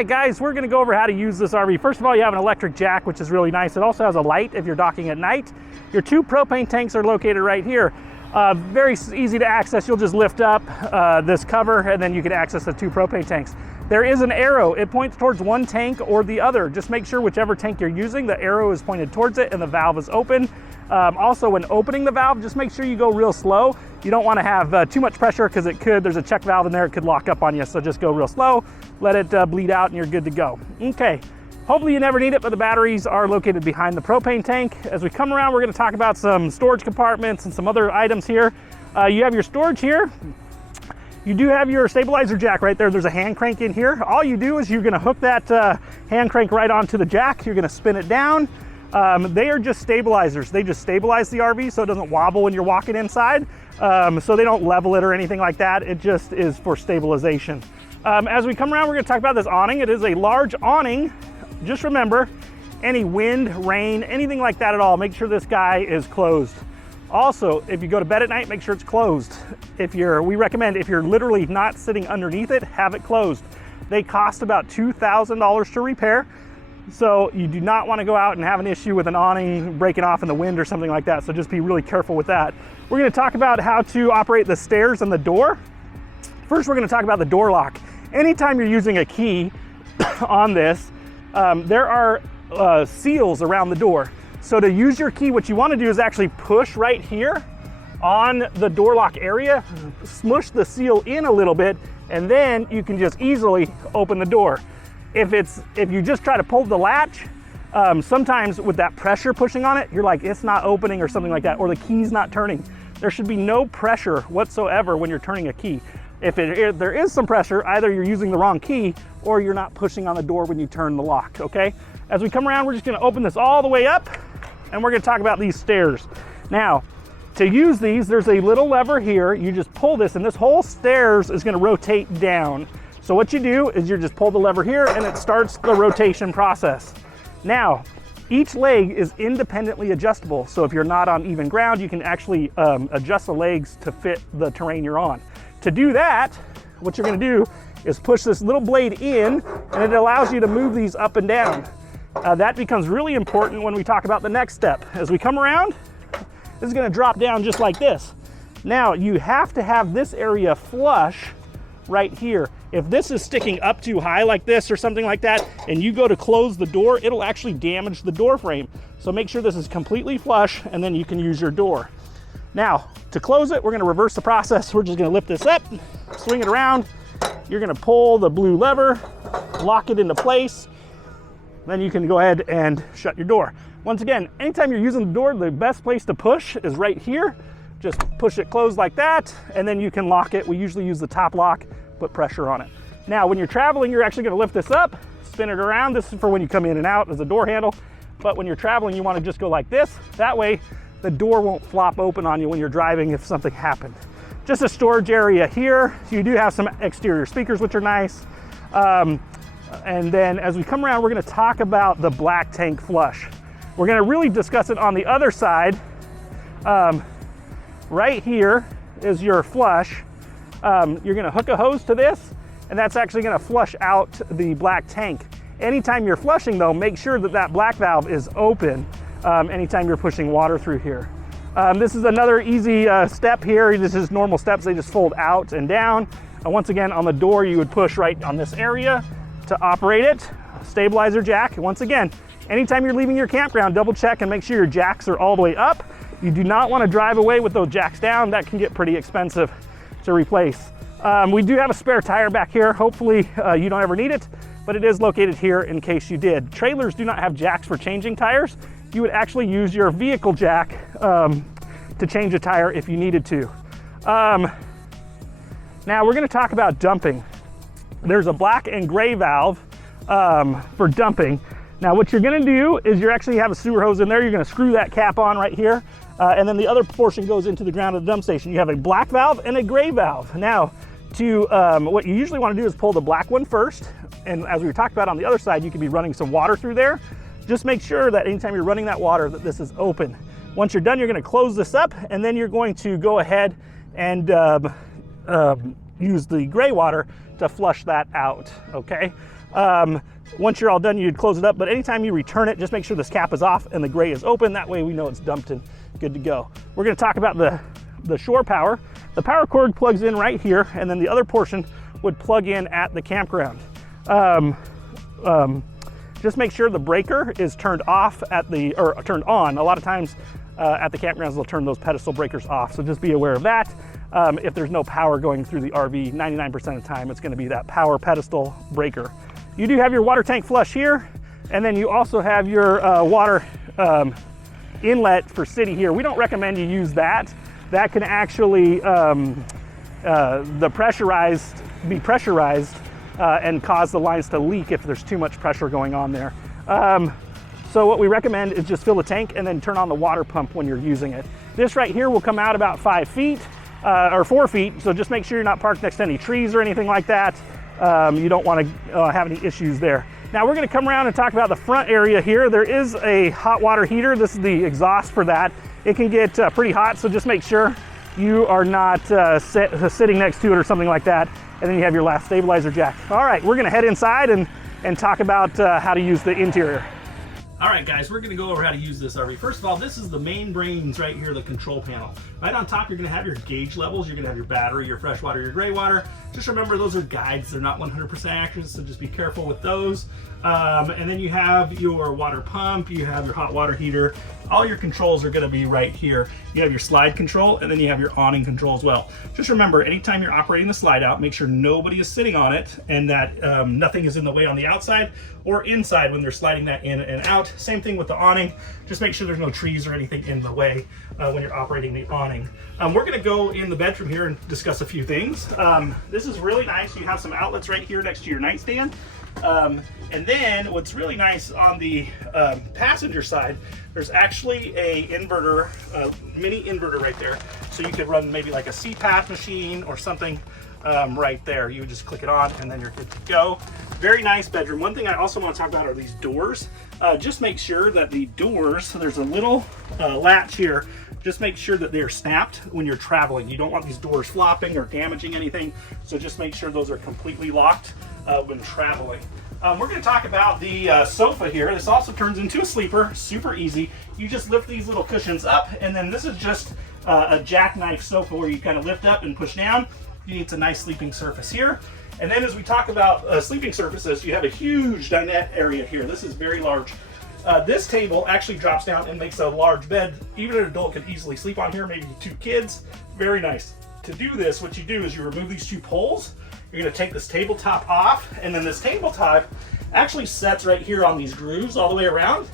right, guys, we're gonna go over how to use this RV. First of all, you have an electric jack, which is really nice. It also has a light if you're docking at night. Your 2 propane tanks are located right here. Very easy to access. You'll just lift up this cover and then you can access the 2 propane tanks. There is an arrow. It points towards one tank or the other. Just make sure whichever tank you're using, the arrow is pointed towards it and the valve is open. Also, when opening the valve, just make sure you go real slow. You don't want to have too much pressure because there's a check valve in there, it could lock up on you. So just go real slow, let it bleed out and you're good to go. Okay, hopefully you never need it, but the batteries are located behind the propane tank. As we come around, we're going to talk about some storage compartments and some other items here. You have your storage here. You do have your stabilizer jack right there. There's a hand crank in here. All you do is you're going to hook that hand crank right onto the jack. You're going to spin it down. They are just stabilizers. They just stabilize the RV so it doesn't wobble when you're walking inside. So they don't level it or anything like that. It just is for stabilization. As we come around, we're going to talk about this awning. It is a large awning. Just remember, any wind, rain, anything like that at all, make sure this guy is closed. Also, if you go to bed at night, make sure it's closed. We recommend if you're literally not sitting underneath it, have it closed. They cost about $2,000 to repair. So you do not want to go out and have an issue with an awning breaking off in the wind or something like that. So just be really careful with that. We're going to talk about how to operate the stairs and the door. First, we're going to talk about the door lock. Anytime you're using a key on this, there are seals around the door. So to use your key, what you want to do is actually push right here on the door lock area, smush the seal in a little bit, and then you can just easily open the door. If you just try to pull the latch, sometimes with that pressure pushing on it, you're like, it's not opening or something like that, or the key's not turning. There should be no pressure whatsoever when you're turning a key. If there is some pressure, either you're using the wrong key or you're not pushing on the door when you turn the lock, okay? As we come around, we're just gonna open this all the way up and we're gonna talk about these stairs. Now, to use these, there's a little lever here. You just pull this and this whole stairs is gonna rotate down. So what you do is you just pull the lever here and it starts the rotation process. Now, each leg is independently adjustable. So if you're not on even ground, you can actually adjust the legs to fit the terrain you're on. To do that, what you're gonna do is push this little blade in and it allows you to move these up and down. That becomes really important when we talk about the next step. As we come around, this is gonna drop down just like this. Now, you have to have this area flush right here. If this is sticking up too high like this or something like that, and you go to close the door, it'll actually damage the door frame. So make sure this is completely flush and then you can use your door. Now, to close it, we're gonna reverse the process. We're just gonna lift this up, swing it around. You're gonna pull the blue lever, lock it into place. Then you can go ahead and shut your door. Once again, anytime you're using the door, the best place to push is right here. Just push it closed like that, and then you can lock it. We usually use the top lock, put pressure on it. Now, when you're traveling, you're actually gonna lift this up, spin it around. This is for when you come in and out as a door handle. But when you're traveling, you wanna just go like this. That way, the door won't flop open on you when you're driving if something happened. Just a storage area here. You do have some exterior speakers, which are nice. And then as we come around, we're gonna talk about the black tank flush. We're gonna really discuss it on the other side. Right here is your flush. You're gonna hook a hose to this, and that's actually gonna flush out the black tank. Anytime you're flushing though, make sure that that black valve is open anytime you're pushing water through here. This is another easy step here. This is normal steps. They just fold out and down. Once again, on the door, you would push right on this area to operate it. Stabilizer jack. Once again, anytime you're leaving your campground, double check and make sure your jacks are all the way up. You do not want to drive away with those jacks down. That can get pretty expensive to replace. We do have a spare tire back here. Hopefully you don't ever need it, but it is located here in case you did. Trailers do not have jacks for changing tires. You would actually use your vehicle jack to change a tire if you needed to. Now we're gonna talk about dumping. There's a black and gray valve for dumping. Now what you're gonna do is you actually have a sewer hose in there. You're gonna screw that cap on right here. And then the other portion goes into the ground of the dump station. You have a black valve and a gray valve. Now, what you usually want to do is pull the black one first. And as we talked about on the other side, you could be running some water through there. Just make sure that anytime you're running that water, that this is open. Once you're done, you're going to close this up, and then you're going to go ahead and use the gray water to flush that out, okay? Once you're all done, you'd close it up, but anytime you return it, just make sure this cap is off and the gray is open. That way we know it's dumped and good to go. We're gonna talk about the shore power. The power cord plugs in right here, and then the other portion would plug in at the campground. Just make sure the breaker is turned off or turned on. A lot of times at the campgrounds, they'll turn those pedestal breakers off. So just be aware of that. If there's no power going through the RV, 99% of the time, it's gonna be that power pedestal breaker. You do have your water tank flush here, and then you also have your water inlet for city here. We don't recommend you use that. That can actually be pressurized and cause the lines to leak if there's too much pressure going on there. So what we recommend is just fill the tank and then turn on the water pump when you're using it. This right here will come out about 5 feet or 4 feet, so just make sure you're not parked next to any trees or anything like that. You don't want to have any issues there. Now we're going to come around and talk about the front area here. There is a hot water heater. This is the exhaust for that. It can get pretty hot, so just make sure you are not sitting next to it or something like that. And then you have your last stabilizer jack. All right, we're going to head inside and talk about how to use the interior. All right, guys, we're gonna go over how to use this RV. First of all, this is the main brains right here, the control panel. Right on top, you're gonna have your gauge levels. You're gonna have your battery, your fresh water, your gray water. Just remember, those are guides. They're not 100% accurate, so just be careful with those. And then you have your water pump, you have your hot water heater. All your controls are gonna be right here. You have your slide control, and then you have your awning control as well. Just remember, anytime you're operating the slide out, make sure nobody is sitting on it and that nothing is in the way on the outside or inside when they're sliding that in and out. Same thing with the awning. Just make sure there's no trees or anything in the way when you're operating the awning. We're gonna go in the bedroom here and discuss a few things. This is really nice. You have some outlets right here next to your nightstand. And then what's really nice on the passenger side, there's actually a inverter, mini inverter right there. So you could run maybe like a CPAP machine or something right there. You would just click it on and then you're good to go. Very nice bedroom. One thing I also want to talk about are these doors. Just make sure that the doors, so there's a little latch here. Just make sure that they're snapped when you're traveling. You don't want these doors flopping or damaging anything. So just make sure those are completely locked when traveling. We're going to talk about the sofa here. This also turns into a sleeper, super easy. You just lift these little cushions up, and then this is just a jackknife sofa where you kind of lift up and push down. It's a nice sleeping surface here. And then as we talk about sleeping surfaces, you have a huge dinette area here. This is very large. This table actually drops down and makes a large bed. Even an adult could easily sleep on here, maybe 2 kids. Very nice. To do this, what you do is you remove these 2 poles. You're going to take this tabletop off, and then this tabletop actually sets right here on these grooves all the way around.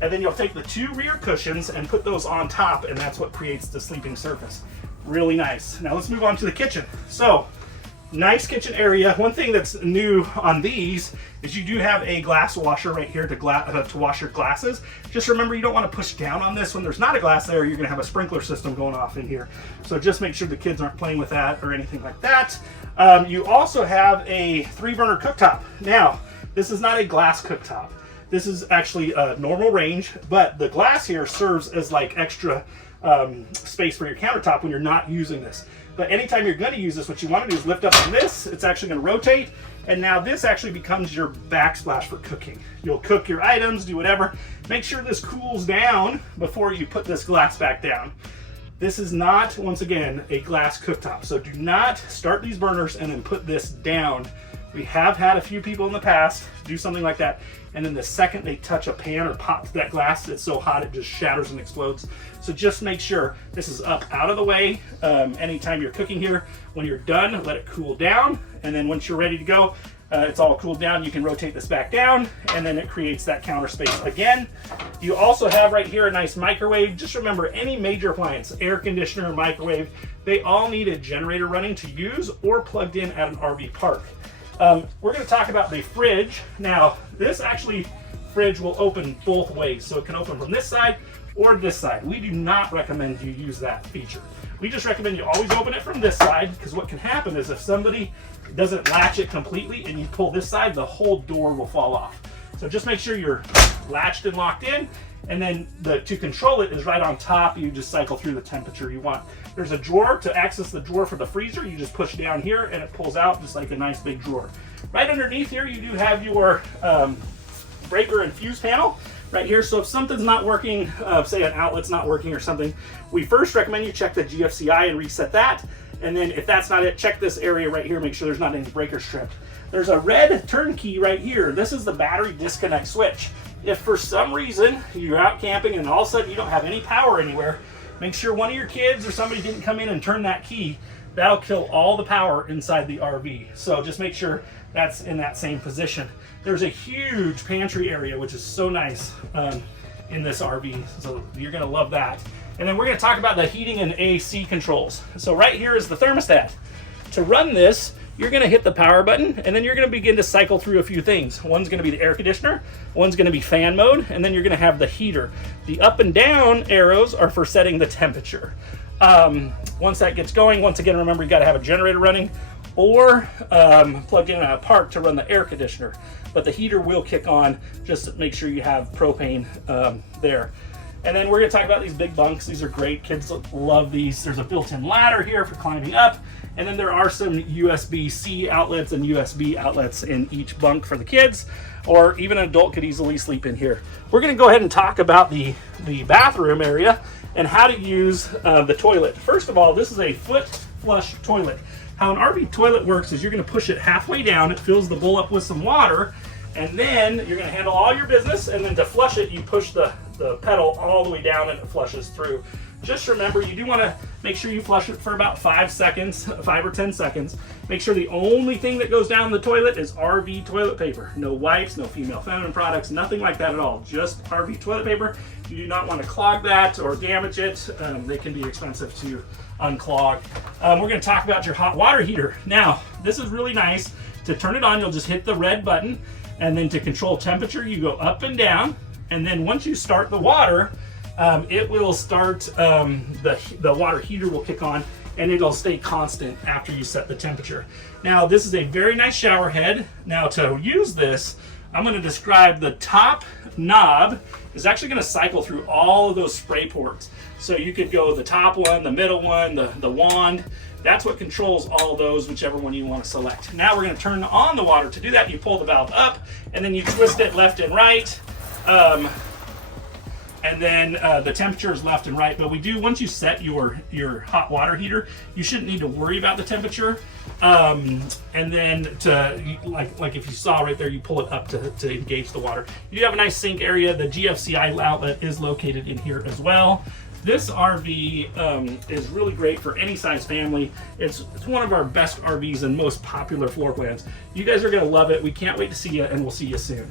And then you'll take the 2 rear cushions and put those on top, and that's what creates the sleeping surface. Really nice. Now let's move on to the kitchen. So, nice kitchen area. One thing that's new on these is you do have a glass washer right here to wash your glasses. Just remember, you don't want to push down on this when there's not a glass there. You're going to have a sprinkler system going off in here. So just make sure the kids aren't playing with that or anything like that. You also have a 3-burner cooktop. Now, this is not a glass cooktop. This is actually a normal range, but the glass here serves as like extra space for your countertop when you're not using this. But anytime you're going to use this, what you want to do is lift up on this. It's actually going to rotate, and now this actually becomes your backsplash for cooking. You'll cook your items, do whatever. Make sure this cools down before you put this glass back down. This is not, once again, a glass cooktop, so do not start these burners and then put this down. We have had a few people in the past do something like that, and then the second they touch a pan or pot to that glass, it's so hot it just shatters and explodes. So just make sure this is up out of the way anytime you're cooking here. When you're done, let it cool down, and then once you're ready to go, it's all cooled down, you can rotate this back down, and then it creates that counter space again. You also have right here a nice microwave. Just remember, any major appliance, air conditioner, microwave, they all need a generator running to use or plugged in at an RV park. We're going to talk about the fridge. Now, this actually fridge will open both ways, so it can open from this side or this side. We do not recommend you use that feature. We just recommend you always open it from this side, because what can happen is if somebody doesn't latch it completely and you pull this side, the whole door will fall off. So just make sure you're latched and locked in, and then to control it is right on top. You just cycle through the temperature you want. There's a drawer to access the drawer for the freezer. You just push down here and it pulls out just like a nice big drawer. Right underneath here, you do have your breaker and fuse panel right here. So if something's not working, say an outlet's not working or something, we first recommend you check the GFCI and reset that. And then if that's not it, check this area right here, make sure there's not any breakers stripped. There's a red turnkey right here. This is the battery disconnect switch. If for some reason you're out camping and all of a sudden you don't have any power anywhere, make sure one of your kids or somebody didn't come in and turn that key. That'll kill all the power inside the RV. So just make sure that's in that same position. There's a huge pantry area, which is so nice in this RV. So you're gonna love that. And then we're gonna talk about the heating and AC controls. So right here is the thermostat. To run this, you're gonna hit the power button, and then you're gonna begin to cycle through a few things. One's gonna be the air conditioner, one's gonna be fan mode, and then you're gonna have the heater. The up and down arrows are for setting the temperature. Once that gets going, once again, remember you gotta have a generator running or plugged in a park to run the air conditioner. But the heater will kick on, just to make sure you have propane there. And then we're gonna talk about these big bunks. These are great, kids love these. There's a built-in ladder here for climbing up. And then there are some USB-C outlets and USB outlets in each bunk for the kids, or even an adult could easily sleep in here. We're gonna go ahead and talk about the bathroom area and how to use the toilet. First of all, this is a foot flush toilet. How an RV toilet works is you're gonna push it halfway down, it fills the bowl up with some water, and then you're gonna handle all your business, and then to flush it, you push the pedal all the way down and it flushes through. Just remember, you do wanna make sure you flush it for about 5 or 10 seconds. Make sure the only thing that goes down the toilet is RV toilet paper. No wipes, no female feminine products, nothing like that at all. Just RV toilet paper. You do not wanna clog that or damage it. They can be expensive to unclog. We're gonna talk about your hot water heater. Now, this is really nice. To turn it on, you'll just hit the red button, and then to control temperature, you go up and down. And then once you start the water, it will start, the water heater will kick on, and it'll stay constant after you set the temperature. Now, this is a very nice shower head. Now, to use this, I'm gonna describe the top knob is actually gonna cycle through all of those spray ports. So you could go the top one, the middle one, the wand. That's what controls all those, whichever one you want to select. Now we're gonna turn on the water. To do that, you pull the valve up, and then you twist it left and right. And then the temperature is left and right. But we do, once you set your hot water heater, you shouldn't need to worry about the temperature. And then like if you saw right there, you pull it up to engage the water. You have a nice sink area. The GFCI outlet is located in here as well. This RV is really great for any size family. It's one of our best RVs and most popular floor plans. You guys are gonna love it. We can't wait to see you, and we'll see you soon.